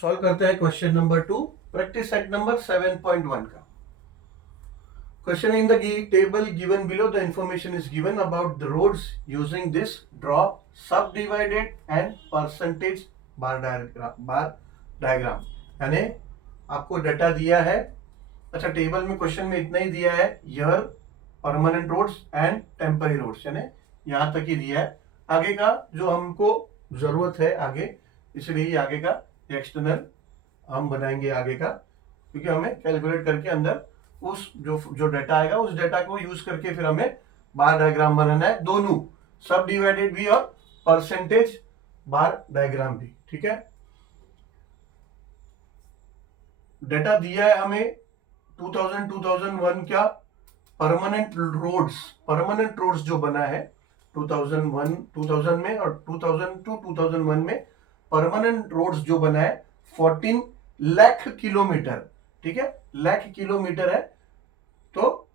Solve करते हैं question number 2, practice set number 7.1 का question. In the table given below the information is given about the roads using this draw subdivided and percentage bar diagram. यानी आपको data दिया है। अच्छा, table में question में इतना ही दिया है, year permanent roads and temporary roads, यानी यहां तक ही दिया है। आगे का जो हमको जरूरत है आगे, इसलिए आगे का एक्सटर्नल हम बनाएंगे आगे का, क्योंकि हमें कैलकुलेट करके अंदर उस जो डाटा आएगा उस डाटा को यूज करके फिर हमें बार डायग्राम बनाना है, दोनों सब डिवाइडेड भी और परसेंटेज बार डायग्राम भी। ठीक है, डाटा दिया है हमें 2001 का परमानेंट रोड्स जो बना है 2000 में और 2001 में परमानेंट रोड्स जो बना है 14 लाख किलोमीटर। ठीक है, लाख किलोमीटर है, तो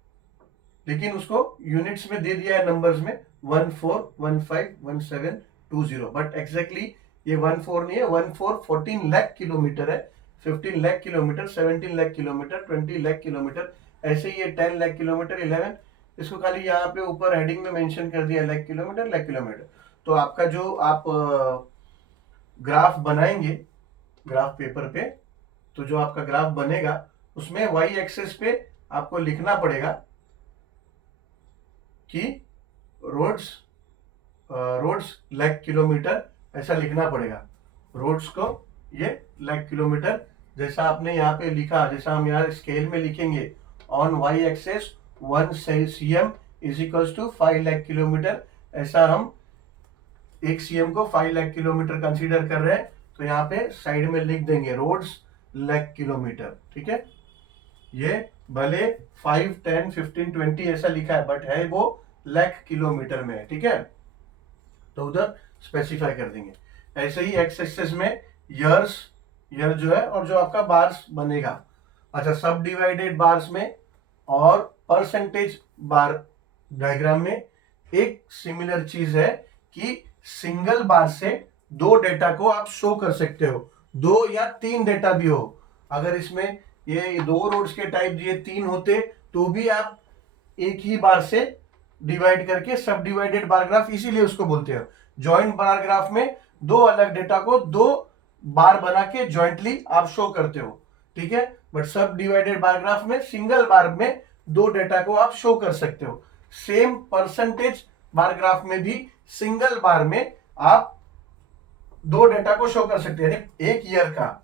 लेकिन उसको यूनिट्स में दे दिया है नंबर्स में 14151720, बट एग्जैक्टली ये 14 नहीं है, 14 लाख किलोमीटर है। 15 lakh kilometre, 17 lakh kilometre, 20 lakh kilometre, ऐसे ही ये 10 लाख किलोमीटर, 11, इसको खाली यहाँ पे ऊपर हेडिंग में मेंशन कर दिया लाख किलोमीटर। तो आपका जो आप ग्राफ बनाएंगे ग्राफ पेपर पे, तो जो आपका ग्राफ बनेगा उसमें वाई एक्सेस पे आपको लिखना पड़ेगा कि रोड्स लाख किलोमीटर, ऐसा लिखना पड़ेगा। रोड्स को ये लाख किलोमीटर, जैसा आपने यहाँ पे लिखा, जैसा हम यहाँ स्केल में लिखेंगे on Y axis 1 cm is equals to 5 lakh kilometre, ऐसा हम 1 cm को 5 लाख किलोमीटर कंसीडर कर रहे हैं, तो यहाँ पे साइड में लिख देंगे रोड्स लाख किलोमीटर। ठीक है, ये भले 5, 10, 15, 20 ऐसा लिखा है, बट है वो लाख किलोमीटर में है। ठीक है, तो उधर स्पेसिफाई कर देंगे। ऐसे ही एक्स एक्सेस में ईयर जो है और जो आपका बार्स बनेगा। अच्छा, सब डिवाइडेड बार्स में और परसेंटेज बार डायग्राम में एक सिमिलर चीज है कि सिंगल बार से दो डेटा को आप शो कर सकते हो, 2 या 3 डेटा भी हो। अगर इसमें ये 2 रोड्स के टाइप ये 3 होते तो भी आप एक ही बार से डिवाइड करके सब डिवाइडेड बार ग्राफ, इसीलिए उसको बोलते हैं जॉइंट बार ग्राफ में 2 अलग डेटा को 2 बार बना के जॉइंटली आप शो करते हो। ठीक है, बट सब डिवाइडेड बार ग्राफ में सिंगल बार में 2 डेटा को आप शो कर सकते हो। सेम परसेंटेज बार ग्राफ में भी सिंगल बार में आप 2 डेटा को शो कर सकते हैं। एक ईयर का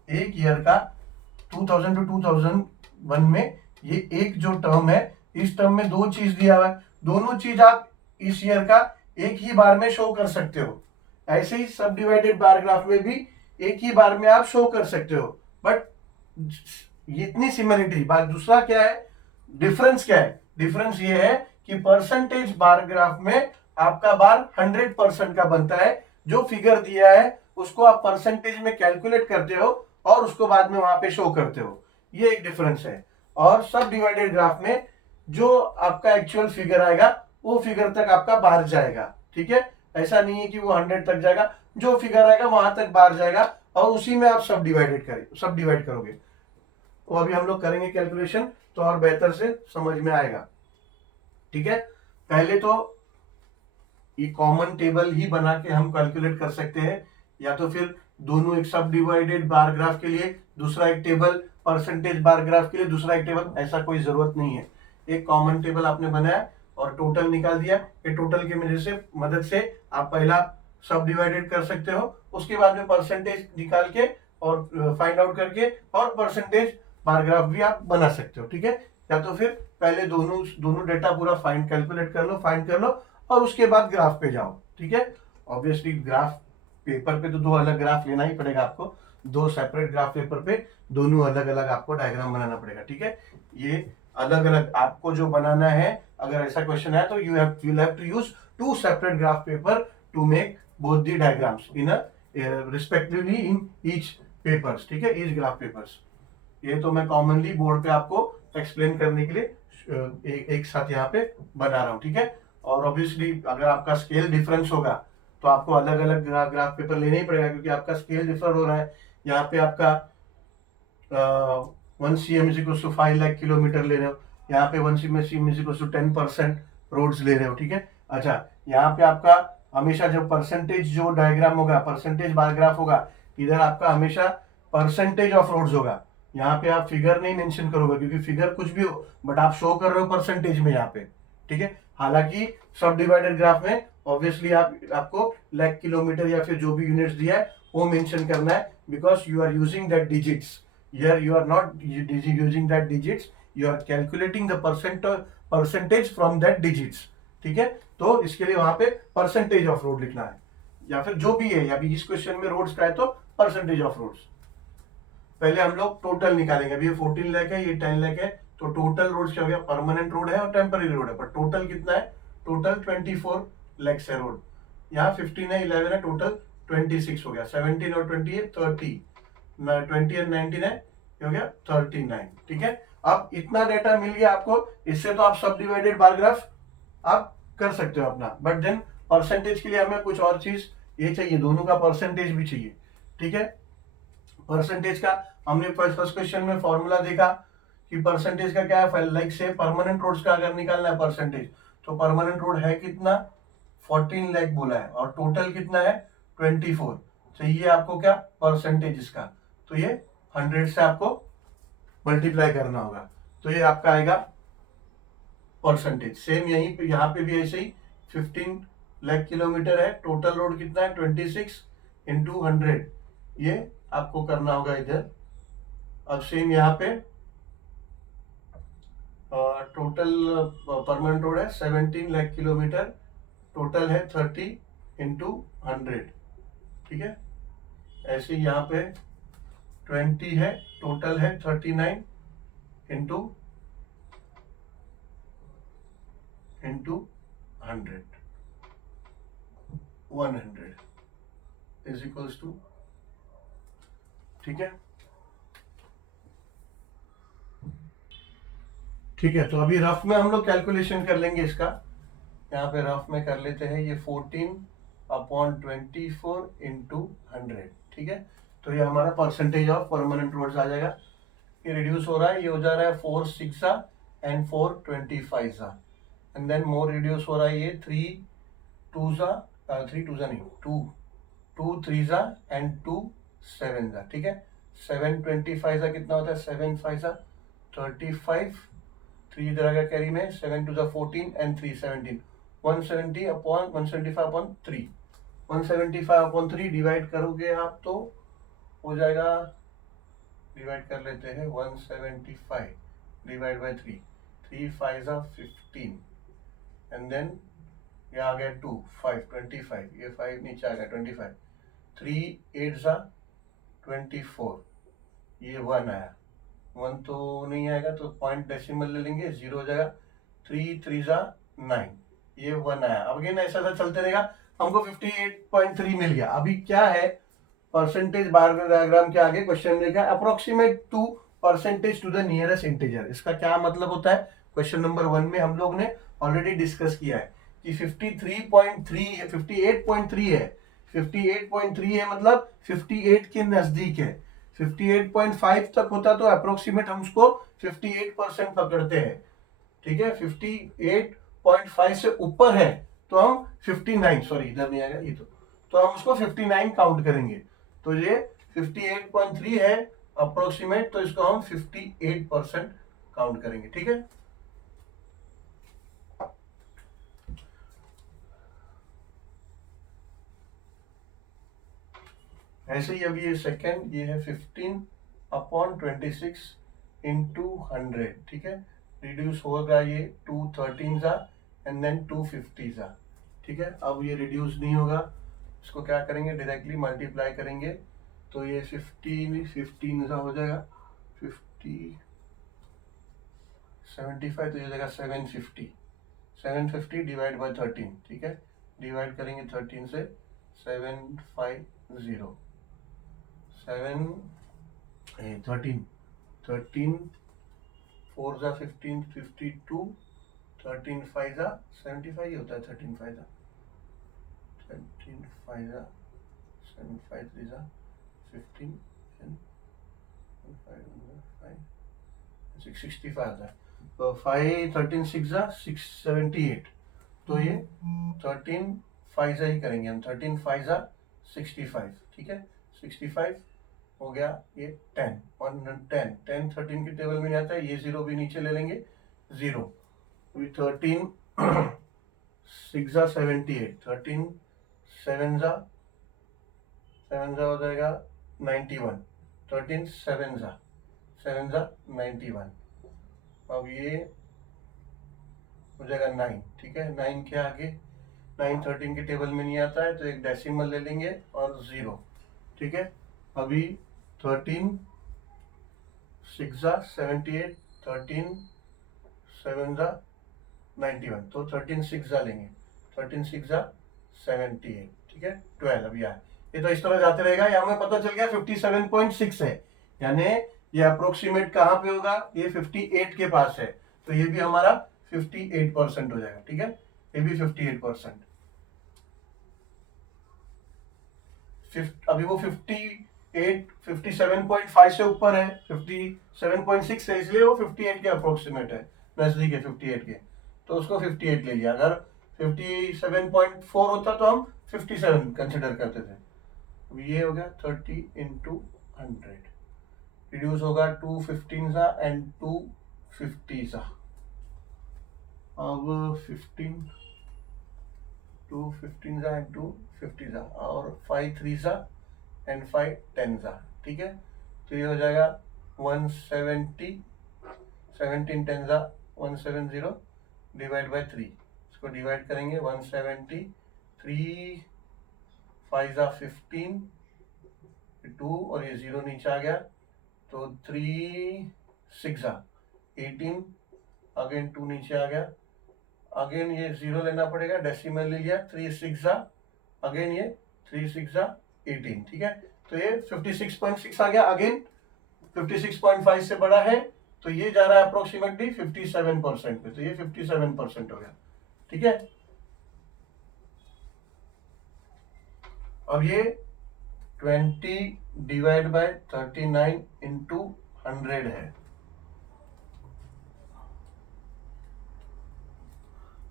2000 टू 2001 में ये एक जो टर्म है, इस टर्म में 2 चीज दिया हुआ है, दोनों चीज आप इस ईयर का एक ही बार में शो कर सकते हो। ऐसे ही सब डिवाइडेड बार ग्राफ में भी एक ही बार में आप शो कर सकते हो, बट इतनी सिमिलरिटी। बात दूसरा क्या है, डिफरेंस क्या है? डिफरेंस ये है कि परसेंटेज बार ग्राफ में आपका बार 100% का बनता है। जो फिगर दिया है उसको आप परसेंटेज में कैलकुलेट करते हो और उसको बाद में वहां पे शो करते हो, ये एक डिफरेंस है। और सब डिवाइडेड ग्राफ में जो आपका एक्चुअल फिगर आएगा वो फिगर तक आपका बाहर जाएगा। ठीक है, ऐसा नहीं है कि वो 100 तक जाएगा, जो फिगर आएगा वहां तक बाहर जाएगा और उसी में आप सब डिवाइड करोगे। तो अभी हम लोग करेंगे कैलकुलेशन, तो और बेहतर से समझ में आएगा। ठीक है, पहले तो ये कॉमन टेबल ही बना के हम कैलकुलेट कर सकते हैं, या तो फिर दोनों एक सब डिवाइडेड बार ग्राफ के लिए दूसरा एक टेबल, परसेंटेज बार ग्राफ के लिए दूसरा एक टेबल, ऐसा कोई जरूरत नहीं है। एक कॉमन टेबल आपने बनाया और टोटल निकाल दिया, ये टोटल की मदद से आप पहला सब डिवाइडेड कर सकते हो, उसके बाद में परसेंटेज निकाल के और फाइंड आउट करके और परसेंटेज बार ग्राफ भी आप बना सकते हो। ठीक है, या तो फिर पहले दोनों डेटा पूरा कैलकुलेट कर लो और उसके बाद ग्राफ पे जाओ। ठीक है, ऑब्वियसली ग्राफ पेपर पे तो 2 अलग ग्राफ लेना ही पड़ेगा आपको, 2 सेपरेट ग्राफ पेपर पे दोनों अलग अलग आपको डायग्राम बनाना पड़ेगा। ठीक है, ये अलग अलग आपको जो बनाना है, अगर ऐसा क्वेश्चन है तो you have to use 2 separate graph paper to make both the diagrams in respectively in each papers. ठीक है, ईच ग्राफ पेपर्स। ये तो मैं कॉमनली बोर्ड पे आपको एक्सप्लेन करने के लिए एक साथ यहाँ पे बना रहा हूँ। ठीक है, और ऑब्वियसली अगर आपका स्केल डिफरेंस होगा तो आपको अलग अलग ग्राफ पेपर लेना ही पड़ेगा, क्योंकि आपका स्केल डिफर हो रहा है। यहाँ पे आपका 1 cm is equal to 5 lakh kilometre ले रहे हो, यहाँ पे 1 cm is equal to 10% roads ले रहे हो, ठीक है। अच्छा, यहाँ पे आपका हमेशा जब परसेंटेज जो डायग्राम होगा, परसेंटेज बार ग्राफ होगा, इधर आपका हमेशा परसेंटेज ऑफ रोड्स होगा। यहाँ पे आप फिगर नहीं मेंशन करोगे, क्योंकि फिगर कुछ भी हो बट आप शो कर रहे हो परसेंटेज में यहाँ पे, ठीक है। हालांकि सब डिवाइडेड ग्राफ में ऑब्वियसली आपको लाख किलोमीटर या फिर जो भी यूनिट्स दिया है वो मेंशन करना है, because you are using that digits. Here you are not using that digits, you are calculating the percentage from that digits, ठीक है। तो इसके लिए वहां पे परसेंटेज ऑफ रोड लिखना है, या फिर जो भी है, या भी इस क्वेश्चन में रोड्स का है तो परसेंटेज ऑफ रोड्स। पहले हम लोग टोटल निकालेंगे। अभी ये 14 लाख है, ये 10 लाख है, तो टोटल रोड्स क्या हो गया, परमानेंट रोड है और टेम्पररी रोड है, पर टोटल कितना है, टोटल 24 लैक्स है रोड। यहाँ 15 है, 11 है, टोटल 26 हो गया। 17 और 20 है 30, 20 और 19 है, ये हो गया 39, ठीक है। अब इतना डेटा मिल गया आपको, इससे तो आप सब डिवाइडेड बार ग्राफ आप कर सकते हो अपना, बट देन परसेंटेज के लिए हमें कुछ और चीज ये चाहिए, दोनों का परसेंटेज भी चाहिए, ठीक है। परसेंटेज का हमने फर्स्ट क्वेश्चन में फॉर्मूला देखा कि परसेंटेज का क्या है, लाइक से परमानेंट रोड्स का अगर निकालना है परसेंटेज, तो परमानेंट रोड है कितना, 14 लाख बोला है, और टोटल कितना है 24, चाहिए आपको क्या परसेंटेज इसका, तो ये 100 से आपको मल्टीप्लाई करना होगा, तो ये आपका आएगा परसेंटेज। सेम यहीं पे यहाँ पे भी ऐसे ही 15 लाख किलोमीटर है, टोटल रोड कितना है 26 इंटू 100, ये आपको करना होगा इधर। अब सेम यहाँ पे टोटल परमानेंट रोड है 17 लाख किलोमीटर, टोटल है 30 इंटू 100, ठीक है। ऐसे ही यहाँ पे 20 है, टोटल है 39 इंटू 100, 100 इज इक्वल्स टू, ठीक है। ठीक है, तो अभी रफ में हम लोग कैलकुलेशन कर लेंगे इसका। यहाँ पे रफ में कर लेते हैं, ये 14/24 इंटू 100, ठीक है। तो ये हमारा परसेंटेज ऑफ परमानेंट रोड्स आ जाएगा। ये रिड्यूस हो रहा है, ये हो जा रहा है 4 6 and 4 25 and then more reduce हो रहा है, ये 3 2 नहीं 2 3 एंड 2 7, ठीक है। 7 25 कितना होता है, 7 5 35, 3 इधर आ गया कैरी में, 7 2 14 एंड 3 17, 175/3, 175/3 डिवाइड करोगे आप तो हो जाएगा, डिवाइड कर लेते हैं, 175 डिवाइड बाय 3, 3 5 15 एंड देन ये आ गया 2 5 25, ये 5 नीचे आ गया 25, 3 8 24, ये 1 आया, 1 तो नहीं आएगा तो पॉइंट डेसिमल ले लेंगे, 0 हो जाएगा, 3 3 9, ये 1 आया। अब अगेन ऐसा ऐसा चलते रहेगा, हमको 58.3 मिल गया। अभी क्या है, परसेंटेज बार डायग्राम के आगे क्वेश्चन में लिखा है approximate to percentage to the nearest integer. इसका क्या मतलब होता है, क्वेश्चन नंबर 1 में हम लोग ने ऑलरेडी डिस्कस किया है कि 58.3 है, 58.3 है मतलब 58 के नजदीक है। 58.5 तक होता तो अप्रोक्सीमेट हम उसको 58% पकड़ते हैं, ठीक है। 58.5 से ऊपर है तो हम 59, सॉरी इधर नहीं आएगा ये, तो हम उसको 59 काउंट करेंगे। तो ये 58.3 है अप्रोक्सीमेट, तो इसको हम 58% काउंट करेंगे, ठीक है। ऐसे ही अभी ये सेकेंड, ये है 15/26 इंटू 100, ठीक है। रिड्यूस होगा ये 2 13 एंड देन 2 50, ठीक है। अब ये रिड्यूस नहीं होगा, इसको क्या करेंगे, डायरेक्टली मल्टीप्लाई करेंगे, तो ये 15 हो जाएगा, 50 75, तो ये हो जाएगा 750 डिवाइड बाय 13, ठीक है। डिवाइड करेंगे 13 से, 750 7 13 13 4 15 52, 13 5 75 ही होता है, 13 5 13 5 7 5 3 15 665 आता है, तो 5 13 6 678, तो ये 13 5 ही करेंगे हम, 13 5 65, ठीक है, 65 हो गया, ये 10 और 10 10 13 की टेबल में नहीं आता है, ये जीरो भी नीचे ले लेंगे, जीरो, 13 6 78, 13 7 हो जाएगा 91, 13 7 91, अब ये हो जाएगा 9, ठीक है, 9 के आगे 9 13 की टेबल में नहीं आता है, तो एक डेसिमल ले लेंगे और जीरो, ठीक है, अभी 13 6 78, 13 7 91, तो 13 6 लेंगे, 13 6 78, ठीक है, 12 अभी आए, ये तो इस तरह जाते रहेगा, यहाँ हमें पता चल गया 57.6 है, यानी ये अप्रोक्सीमेट कहाँ पे होगा, ये 58 के पास है, तो ये भी हमारा 58% हो जाएगा, ठीक है, ये भी 58%, अभी वो 57.5 से ऊपर है, 57.6 है, इसलिए वो 58 के अप्रोक्सीमेट है, नजदीक है 58 के, तो उसको 58 ले लिया, अगर 57.4 होता तो हम 57 कंसिडर करते थे, अब ये हो गया 30 into 100, रिड्यूस होगा 2 15 एंड 2 50, अब 15 2 15 एंड 2 50 और 5 3 एंड 5 10, ठीक है, तो ये हो जाएगा 170, 17 10 170 डिवाइड बाय 3, इसको डिवाइड करेंगे, 170 3 5 15 2 और ये जीरो नीचे आ गया, तो 3 6 18, अगेन 2 नीचे आ गया, अगेन ये जीरो लेना पड़ेगा, डेसिमल ले लिया, 3 6 अगेन ये 3 6 18, ठीक है, तो ये 56.6 आ गया, अगेन 56.5 से बड़ा है, तो ये जा रहा है अप्रोक्सीमेटली 57% पे, तो ये 57% हो गया, ठीक है, अब ये 20 डिवाइड बाय 39 इंटू 100 है,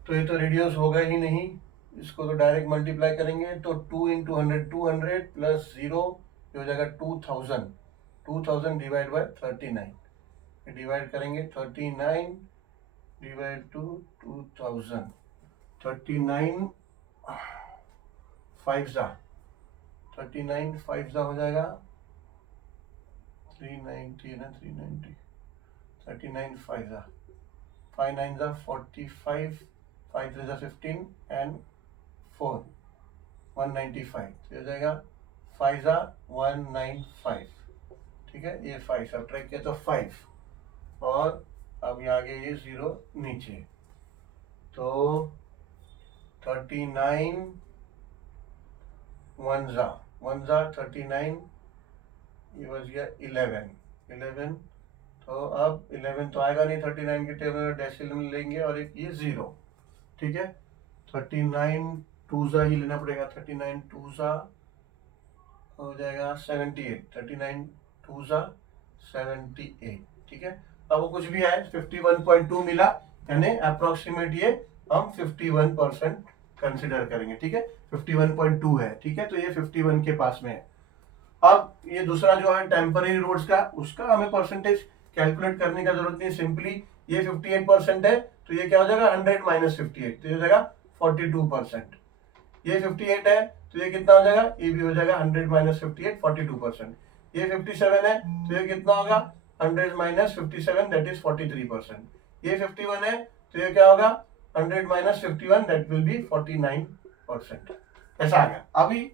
तो ये तो रिड्यूस होगा ही नहीं, इसको तो डायरेक्ट मल्टीप्लाई करेंगे, तो 2 इंटू 100 200 प्लस जीरो, ये हो जाएगा 2000 डिवाइड बाय 39, डिवाइड करेंगे 39 डिवाइड टू 2000, 39 5 हो जाएगा 390 ना, 390 39 5 9 45 5 3 15 एंड 4 195, तो हो जाएगा 5 195, ठीक है, ये 5 सब्ट्रैक्ट किया तो 5, और अब यहाँ आगे ये जीरो नीचे, तो 39 1 39, ये बच गया 11, तो अब 11 तो आएगा नहीं, 39 के टेबल में डेसिमल लेंगे और एक ये जीरो, ठीक है, 39 2 ही लेना पड़ेगा, 39 2 हो जाएगा 78, 39 2 78, ठीक है, अब वो कुछ भी आए 51.2 मिला, यानी अप्रोक्सीमेट ये हम 51% कंसिडर करेंगे, ठीक है, 51.2 है, ठीक है, तो ये 51 के पास में है। अब ये दूसरा जो है टेम्पररी रोड्स का, उसका हमें परसेंटेज कैलकुलेट करने का जरूरत नहीं, सिंपली ये 58% है, तो ये क्या हो जाएगा 100 माइनस 58, तो ये हो जाएगा 42%, ये 58 है, तो ये कितना हो जाएगा, ये भी हो जाएगा 100 माइनस 58 42%, ये 57 है, तो ये कितना होगा 100 माइनस 57 दैट इज 43%, ये 51 है, तो ये क्या होगा 100 माइनस 51 दैट विल बी 49%, ऐसा आ गया। अभी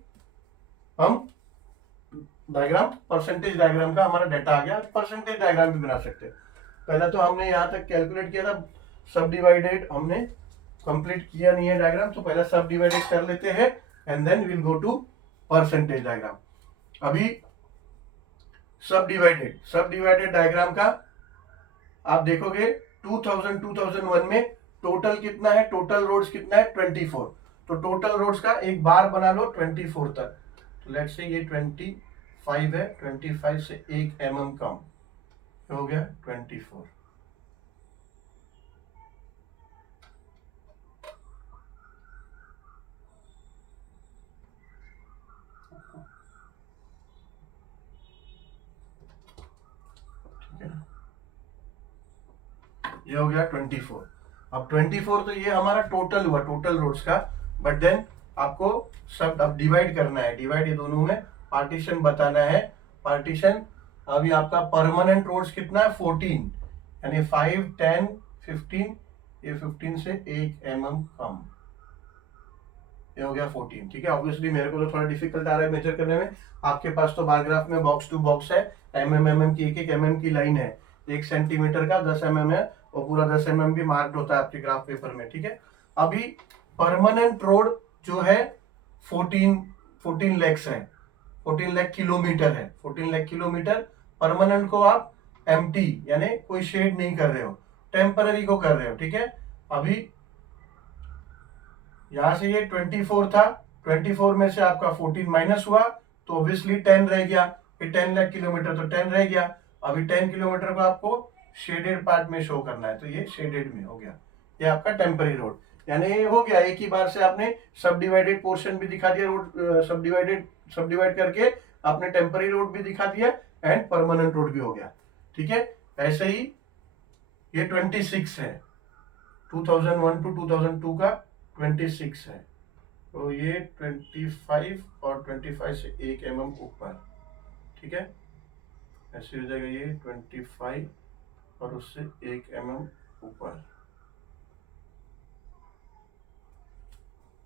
हम डायग्राम, परसेंटेज डायग्राम का हमारा डेटा आ गया, परसेंटेज डायग्राम भी बना सकते हैं। पहला तो हमने यहाँ तक कैलकुलेट किया था, सब डिवाइडेड हमने कंप्लीट किया नहीं है डायग्राम, तो पहला सब डिवाइडेड कर लेते हैं and then will go to percentage diagram. अभी सब डिवाइडेड डायग्राम का आप देखोगे 2001 में टोटल कितना है, टोटल रोड्स कितना है 24, तो टोटल रोड्स का एक बार बना लो 24 तक, तो लेट्स से ये 25 है, 25 से 1 mm कम हो गया 24, ठीक है, ये हो गया 24। अब 24 तो ये हमारा टोटल हुआ, टोटल रोड्स का। बट देन आपको सब अब डिवाइड करना है, डिवाइड ये दोनों में पार्टीशन बताना है। पार्टीशन अभी आपका परमानेंट रोड्स कितना है 14, यानी 5, 10, 15, ये 15 से 1 mm कम, ये हो गया 14। ठीक है, ऑब्वियसली मेरे को तो थोड़ा डिफिकल्ट आ रहा है मेजर करने में, आपके पास तो बार ग्राफ में बॉक्स टू बॉक्स है, mm की एक mm की लाइन है, 1 सेंटीमीटर का 10 mm है, और पूरा 10 mm भी मार्क्ड होता है आपके ग्राफ पेपर में। ठीक है, अभी परमानेंट रोड जो है 14 लैक्स है, 14 लाख किलोमीटर है, 14 लाख किलोमीटर। परमानेंट को आप एम्प्टी यानी कोई शेड नहीं कर रहे हो, टेम्पररी को कर रहे हो। ठीक है, अभी यहां से ये 24 था, 24 में से आपका 14 माइनस हुआ तो ऑब्वियसली 10 रह गया, फिर 10 लाख किलोमीटर तो 10 रह गया। अभी 10 किलोमीटर को आपको शेडेड पार्ट में शो करना है, तो ये शेडेड में हो गया, ये आपका टेम्पररी रोड। यानी ये हो गया, एक ही बार से आपने सब डिवाइडेड पोर्शन भी दिखा दिया, रोड सब डिवाइड करके आपने टेम्पररी रोड भी दिखा दिया एंड परमानेंट रोड भी हो गया। ठीक है, ऐसे ही ये 26 है, 2001 टू 2002 का 26 है, तो ये 25 और 25 से 1 mm ऊपर। ठीक है, ऐसे हो जाएगा ये 25 और उससे 1 mm ऊपर।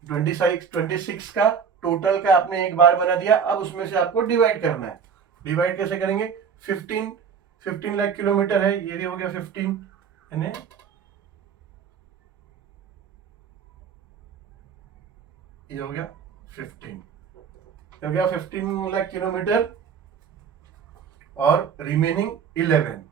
26 का टोटल का आपने एक बार बना दिया, अब उसमें से आपको डिवाइड करना है। डिवाइड कैसे करेंगे, 15 लाख किलोमीटर है, ये भी हो गया 15, यानी ये हो गया 15 लाख किलोमीटर और रिमेनिंग 11।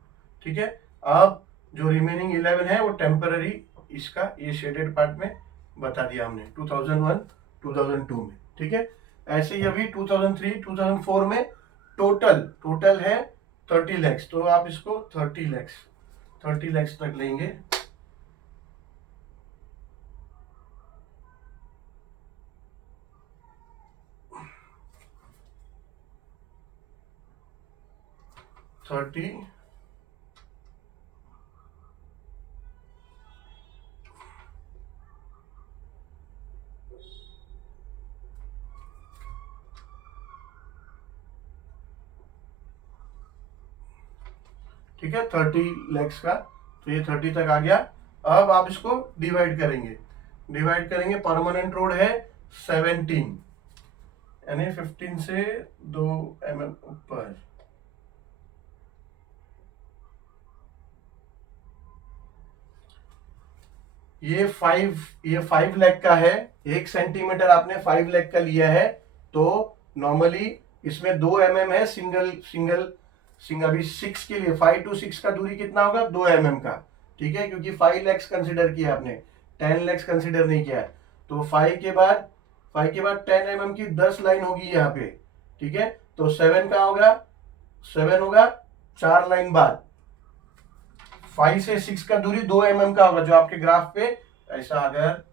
ठीक है, अब जो रिमेनिंग 11 है वो टेम्पररी, इसका ये शेडेड पार्ट में बता दिया हमने 2001 2002 में। ठीक है, ऐसे ही अभी 2003 2004 में टोटल है 30 लैक्स, तो आप इसको 30 लैक्स तक लेंगे। ठीक है, 30 लैक्स का, तो ये 30 तक आ गया। अब आप इसको डिवाइड करेंगे, परमानेंट रोड है 17, यानी 15 से 2 mm ऊपर। ये 5 लाख का है, 1 सेंटीमीटर आपने 5 लाख का लिया है, तो नॉर्मली इसमें 2 mm है, सिंगल अभी 6 के लिए 5 to 6 का दूरी कितना होगा 2 mm का। ठीक है, क्योंकि 5 लैक्स कंसिडर किया आपने, 10 लैक्स कंसिडर नहीं किया है, तो 5 के बाद 10 mm की 10 लाइन होगी यहाँ पे। ठीक है, तो 7 का होगा, 7 होगा 4 लाइन बाद, 5 से 6 का दूरी 2 mm का होगा, जो आपके ग्राफ पे ऐसा, अगर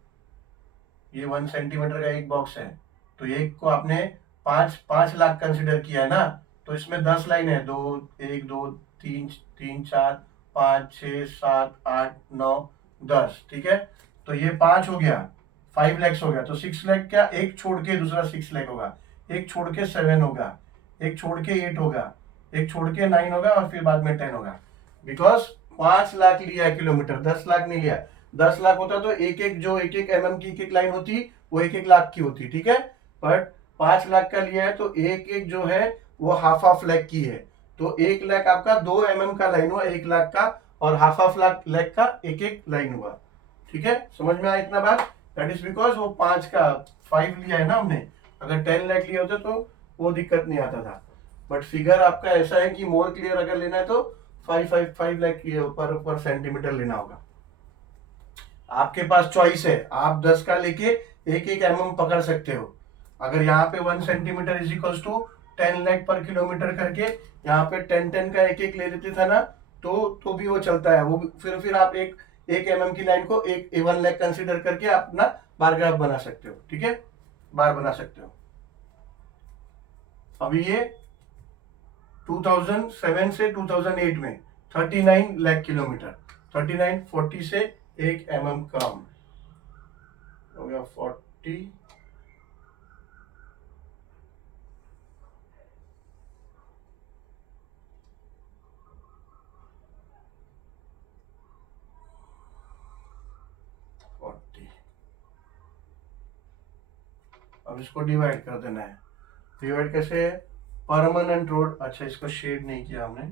ये 1 सेंटीमीटर का एक बॉक्स है तो एक को आपने 5 लाख कंसिडर किया है ना, तो इसमें 10 लाइन है, 1 2 3 4 5 6 7 8 9 10। ठीक है, तो ये 5 हो गया, 5 लैक्स हो गया, तो 6 लाख क्या, एक छोड़ के दूसरा 6 लाख होगा, एक छोड़ के 7 होगा, एक छोड़ के 8 होगा, एक छोड़ के 9 होगा, और फिर बाद में 10 होगा। बिकॉज 5 लाख लिया है किलोमीटर, 10 लाख नहीं लिया। 10 लाख होता तो एक एक mm की एक लाइन होती, वो 1 लाख की होती। ठीक है, बट 5 लाख का लिया है तो एक जो है वो हाफ लाख की है, तो 1 लाख आपका 2 mm का लाइन हुआ 1 लाख का, और हाफ लाख का एक लाइन हुआ। ठीक है, समझ में आया इतना बात? दैट इज बिकॉज वो 5 लिया है ना हमने, अगर 10 लाख लिया होता तो वो दिक्कत नहीं आता था। बट फिगर आपका ऐसा है कि मोर क्लियर अगर लेना है तो 5 लाख पर सेंटीमीटर लेना होगा। आपके पास चॉइस है, आप 10 का लेके एक mm पकड़ सकते हो। अगर यहाँ पे 1 centimetre is equal to 10 lakh पर किलोमीटर करके यहाँ पे 10 का एक ले लेते था ना, तो भी वो चलता है। वो फिर आप एक mm की लाइन को 1 लाख कंसिडर करके आप अपना बार ग्राफ बना सकते हो। ठीक है, बार बना सकते हो। अभी ये 2007 से 2008 में 39 लाख किलोमीटर, 39 40 से 1 mm कम हो गया 40 40। अब इसको डिवाइड कर देना है। डिवाइड कैसे है? परमानेंट रोड, अच्छा इसको शेड नहीं किया हमने,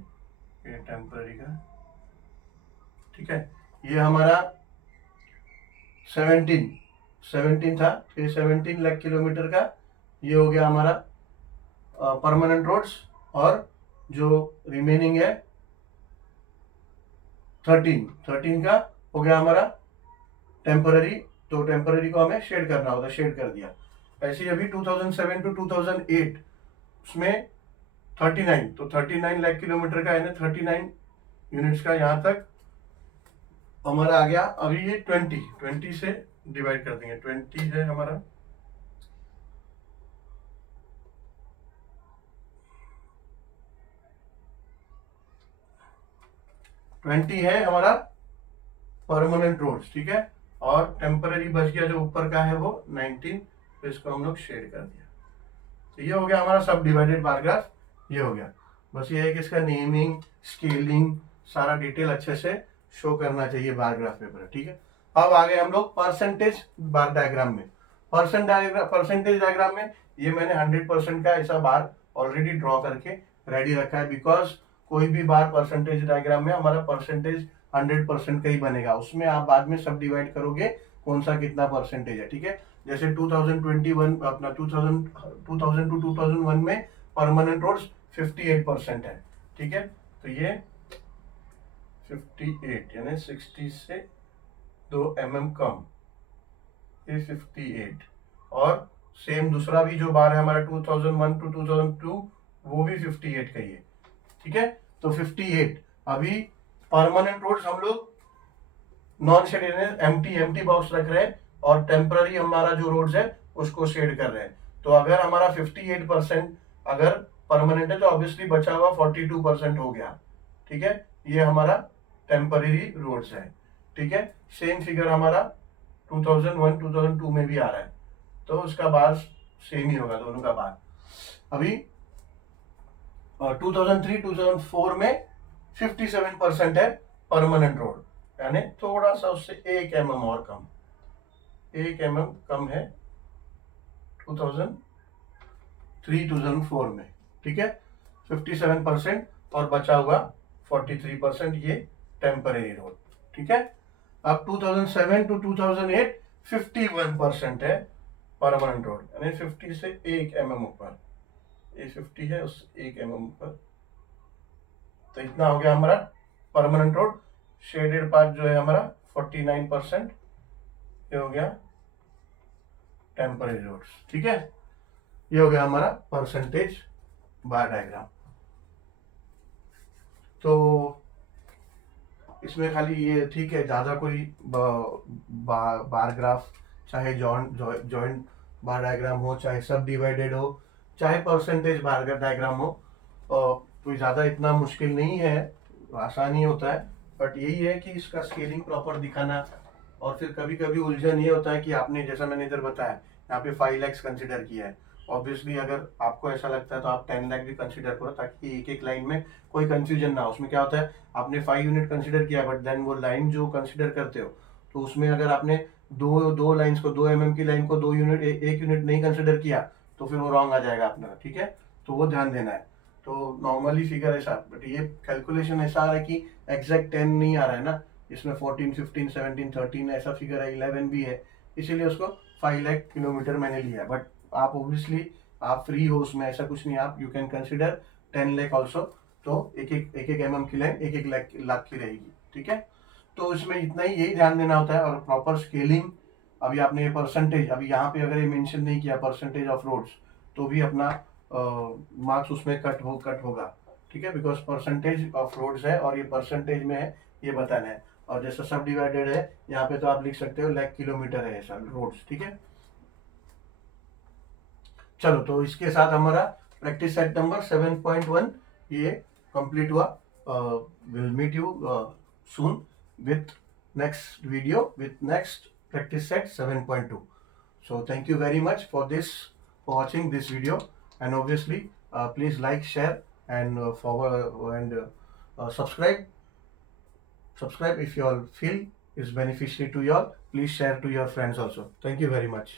ये टेम्पररी का, ठीक है। ये हमारा 17 था, ये 17 लाख किलोमीटर का ये हो गया हमारा परमानेंट रोड्स, और जो रिमेनिंग है 13 का हो गया हमारा टेम्पररी। तो टेम्पररी को हमें शेड करना होता है, शेड कर दिया। ऐसे ही अभी 2007 टू 2008 उसमें 39, तो 39 लाख किलोमीटर का है ना, 39 यूनिट्स का यहाँ तक हमारा आ गया। अभी ये 20 से डिवाइड कर देंगे, 20 है हमारा, हमारा परमानेंट रोड्स, ठीक है। और टेम्पररी बच गया जो ऊपर का है वो 19, तो इसको हम लोग शेड कर दिया। तो ये हो गया हमारा सब डिवाइडेड बार ग्राफ, ये हो गया। बस ये है कि इसका नेमिंग, स्केलिंग, सारा डिटेल अच्छे से शो करना चाहिए बार ग्राफ पेपर, ठीक है। अब आ गए हम लोग परसेंटेज बार डायग्राम में। परसेंटेज डायग्राम में ये मैंने 100% का ऐसा बार ऑलरेडी ड्रॉ करके रेडी रखा है, बिकॉज कोई भी बार परसेंटेज डायग्राम में हमारा परसेंटेज 100% का ही बनेगा। उसमें आप बाद में सब डिवाइड करोगे कौन सा कितना परसेंटेज है, ठीक है। जैसे 2021 अपना 2000 टू 2001 में परमानेंट रोड्स 58% है, ठीक है। तो ये 58 यानी 60 से 2 mm कम, ये 58। और सेम दूसरा भी जो बार है हमारा 2001 टू 2002 वो भी 58 का ही है, ठीक है। तो 58 अभी परमानेंट रोड्स हम लोग नॉन शेडेड एम्प्टी बॉक्स रख रहे हैं, और टेम्पररी हमारा जो रोड्स है उसको शेड कर रहे हैं। तो अगर हमारा 58% अगर परमानेंट है तो ऑब्वियसली बचा हुआ 42% हो गया, ठीक है। ये हमारा टेम्पररी रोड्स है, ठीक है। सेम फिगर हमारा 2001 2002 में भी आ रहा है, तो उसका बार सेम ही होगा दोनों का बार। अभी 2003 2004 में 57% है परमानेंट रोड, यानी थोड़ा सा उससे 1 mm और कम, 1 mm कम है 2003 2004 में, ठीक है। 57% और बचा हुआ 43% ये टेम्परेरी रोड, ठीक है। अब 2007 टू 2008 51% है परमानेंट रोड, यानी 50 से 1 mm ऊपर, ये 50 है उससे 1 mm ऊपर। तो इतना हो गया हमारा परमानेंट रोड। शेडेड पार्ट जो है हमारा 49%, ये हो गया टेम्पररी रोड्स, ठीक है। ये हो गया हमारा परसेंटेज बार डायग्राम। तो इसमें खाली ये ठीक है, ज़्यादा कोई बार ग्राफ, चाहे जॉइंट बार डायग्राम हो, चाहे सब डिवाइडेड हो, चाहे परसेंटेज बार डायग्राम हो, कोई ज़्यादा इतना मुश्किल नहीं है, आसान ही होता है। बट यही है कि इसका स्केलिंग प्रॉपर दिखाना, और फिर कभी कभी उलझन ये होता है कि आपने जैसा मैंने इधर बताया यहाँ पे 5 लाख कंसिडर किया है। ऑब्वियसली अगर आपको ऐसा लगता है तो आप 10 लाख भी कंसिडर करो, ताकि एक एक लाइन में कोई कंफ्यूजन ना हो। उसमें क्या होता है, आपने 5 यूनिट कंसिडर किया, बट देन वो लाइन जो कंसिडर करते हो, तो उसमें अगर आपने दो लाइन्स को, 2 mm की लाइन को 2 यूनिट 1 यूनिट नहीं कंसिडर किया, तो फिर वो रॉन्ग आ जाएगा अपना, ठीक है। तो वो ध्यान देना है। तो नॉर्मली फिगर ऐसा, बट ये कैलकुलेशन ऐसा आ रहा है कि एग्जैक्ट 10 नहीं आ रहा है ना, इसमें 14 15 17 13 ऐसा फिगर है, 11 भी है, इसीलिए उसको 5 लाख किलोमीटर मैंने लिया। बट आप ऑब्वियसली आप फ्री हो उसमें, ऐसा कुछ नहीं, आप you can consider 10 lakh also. तो एक एक mm की लाइन 1 लाख की रहेगी, ठीक है। तो इसमें इतना ही, यही ध्यान देना होता है। और प्रॉपर स्केलिंग, अभी आपने परसेंटेज, अभी यहाँ पे अगर ये मेंशन नहीं किया परसेंटेज ऑफ रोड्स, तो भी अपना मार्क्स उसमें कट होगा, ठीक है। बिकॉज परसेंटेज ऑफ रोड्स है और ये परसेंटेज में है, ये बताना है। और जैसा सब डिवाइडेड है यहाँ पे, तो आप लिख सकते हो लाख किलोमीटर है ऐसा रोड्स, ठीक है। चलो, तो इसके साथ हमारा प्रैक्टिस सेट नंबर 7.1 ये कंप्लीट हुआ। we'll meet you soon with next video with next practice set 7.2. So thank you very much for watching this video, and obviously please like, share, and forward and subscribe if you all feel is beneficial to you all. Please share to your friends also. Thank you very much.